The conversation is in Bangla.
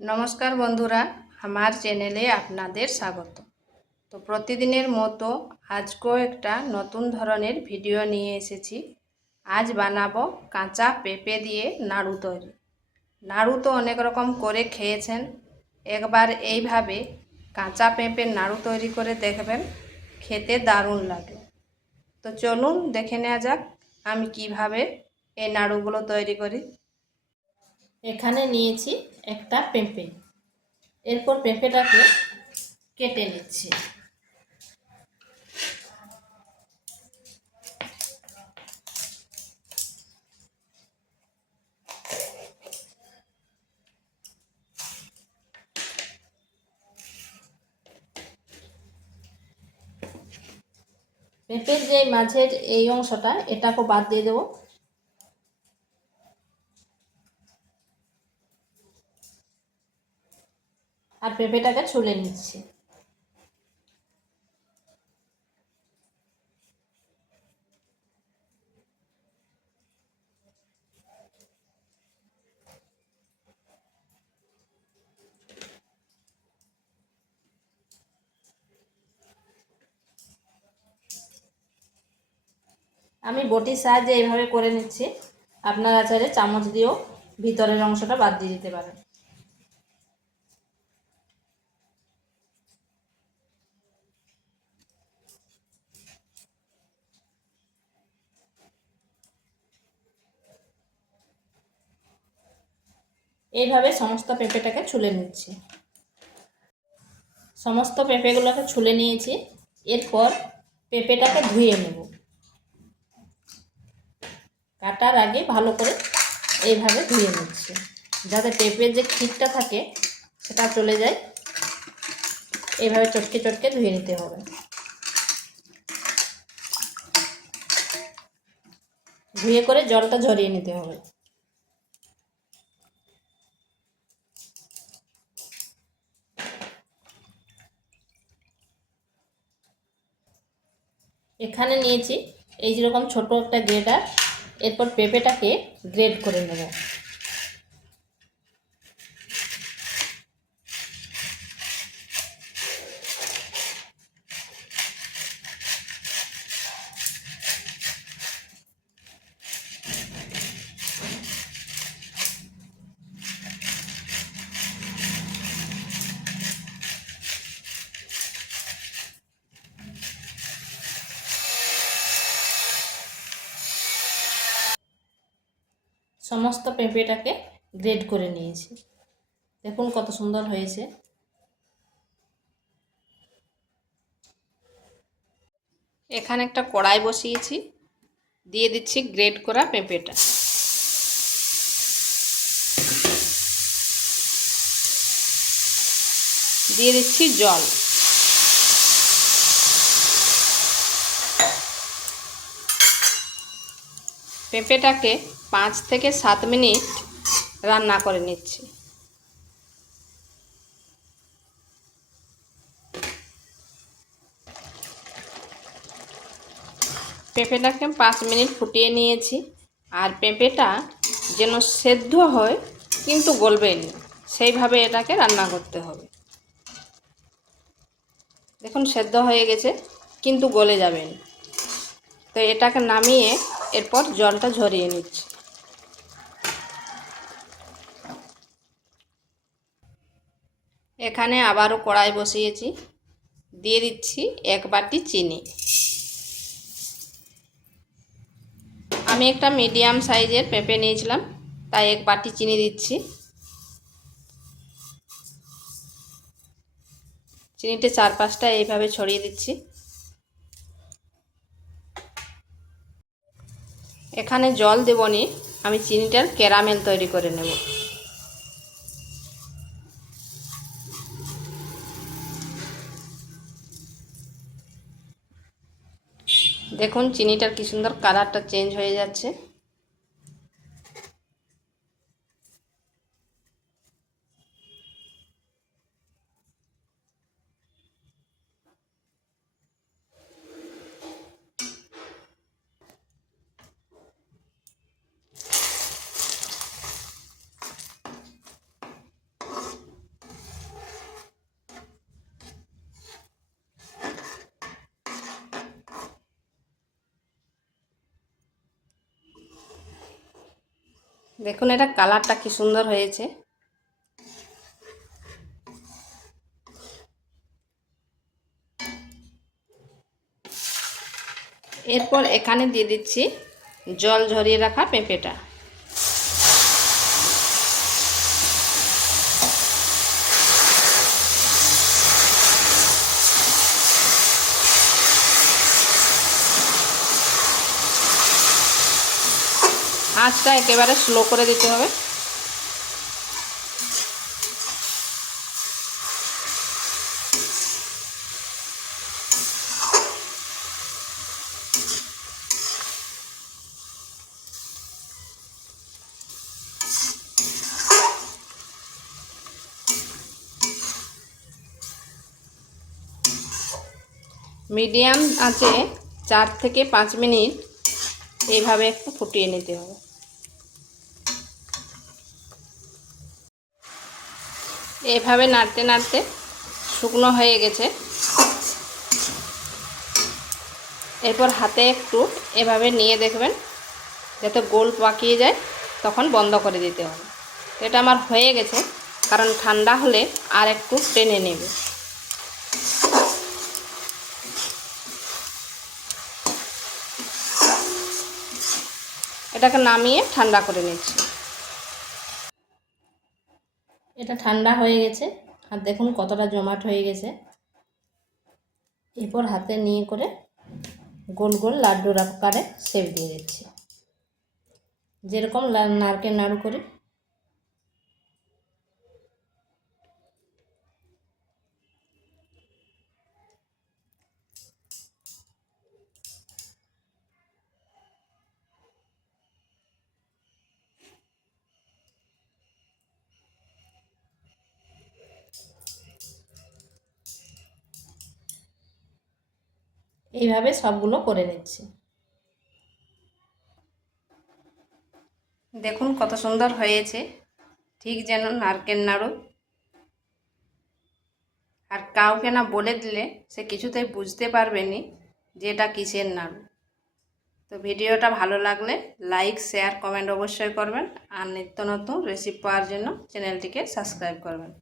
নমস্কার বন্ধুরা, আমার চ্যানেলে আপনাদের স্বাগত। তো প্রতিদিনের মতো আজকেও একটা নতুন ধরনের ভিডিও নিয়ে এসেছি। আজ বানাবো কাঁচা পেঁপে দিয়ে নাড়ু তৈরি। নাড়ু তো অনেক রকম করে খেয়েছেন, একবার এইভাবে কাঁচা পেঁপের নাড়ু তৈরি করে দেখবেন, খেতে দারুণ লাগে। তো চলুন দেখে নেওয়া যাক আমি কিভাবে এই নাড়ুগুলো তৈরি করি। এখানে নিয়েছি একটা পেঁপে, এরপর পেঁপেটাকে কেটে নিচ্ছি। পেঁপের যে মাঝের এই অংশটা, এটাকে বাদ দিয়ে দেবো। আর পেঁপেটাকে ছুলে নিচ্ছি। আমি বটির সাহায্যে এইভাবে করে নিচ্ছি। আপনারা চাইলে চামচ দিয়েও ভিতরের অংশটা বাদ দিয়ে দিতে পারেন। এইভাবে সমস্ত পেঁপেটাকে ছুলে নিচ্ছি। সমস্ত পেঁপেগুলোকে ছুলে নিয়েছি। এরপর পেঁপেটাকে ধুয়ে নেব। কাটার আগে ভালো করে এইভাবে ধুয়ে নিচ্ছি, যাতে পেঁপের যে খিটটা থাকে সেটা চলে যায়। এইভাবে চটকে চটকে ধুয়ে নিতে হবে। ধুয়ে করে জলটা ঝরিয়ে নিতে হবে। এখানে নিয়েছি এই যেরকম ছোট একটা গ্রেটার। এরপর পেঁপেটাকে গ্রেট করে নেব। সমস্ত পেঁপেটাকে গ্রেট করে নিয়েছি। দেখুন কত সুন্দর হয়েছে। এখানে একটা কড়াই বসিয়েছি, দিয়ে দিচ্ছি গ্রেট করা পেঁপেটা। দিয়ে দিচ্ছি জল। পেঁপেটাকে 5 থেকে 7 মিনিট রান্না করে নিচ্ছি। পেঁপেটাকে 5 মিনিট ফুটিয়ে নিয়েছি। আর পেঁপেটা যেন সেদ্ধ হয় কিন্তু গলবে না, সেইভাবে এটাকে রান্না করতে হবে। দেখুন সেদ্ধ হয়ে গেছে কিন্তু গলে যাবে না। তো এটাকে নামিয়ে এরপর জলটা ঝরিয়ে নিচ্ছি। এখানে আবারও কড়াই বসিয়েছি, দিয়ে দিচ্ছি 1 বাটি চিনি। আমি একটা মিডিয়াম সাইজের পেঁপে নিয়েছিলাম, তাই 1 বাটি চিনি দিচ্ছি। চিনিটা চারপাশটা এইভাবে ছড়িয়ে দিচ্ছি। এখানে জল দেবনি, আমি চিনিটার ক্যারামেল তৈরি করে নেব। দেখুন চিনিটার কি সুন্দর কালারটা চেঞ্জ হয়ে যাচ্ছে। দেখুন এটা কালারটা কি সুন্দর হয়েছে। এরপর এখানে দিয়ে দিচ্ছি জল ঝরিয়ে রাখা পেঁপেটা। আঁচটা একেবারে স্লো করে দিতে হবে। মিডিয়াম আঁচে 4 থেকে 5 মিনিট এইভাবে একটু ফুটিয়ে নিতে হবে। এইভাবে নাড়তে নাড়তে শুকনো হয়ে গেছে। এরপর হাতে একটু এভাবে নিয়ে দেখবেন, যাতে গোল পাকিয়ে যায়, তখন বন্ধ করে দিতে হবে। এটা আমার হয়ে গেছে, কারণ ঠান্ডা হলে আর একটু টেনে নেবে। এটাকে নামিয়ে ঠান্ডা করে নিচ্ছি। এটা ঠান্ডা হয়ে গেছে, আর দেখুন কতটা জমাট হয়ে গেছে। এরপর হাতে নিয়ে করে গোল গোল লাড্ডুর আকারে শেপ দিয়ে দিচ্ছি, যেরকম নারকেল নাড়ু করি। এইভাবে সবগুলো করে নিচ্ছি। দেখুন কত সুন্দর হয়েছে, ঠিক যেন নারকেল নাড়ু। আর কাউকে না বলে দিলে সে কিছুতেই বুঝতে পারবে না যে এটা কিসের নাড়ু। তো ভিডিওটা ভালো লাগলে লাইক, শেয়ার, কমেন্ট অবশ্যই করবেন। আর নিত্য নতুন রেসিপি পাওয়ার জন্য চ্যানেলটিকে সাবস্ক্রাইব করবেন।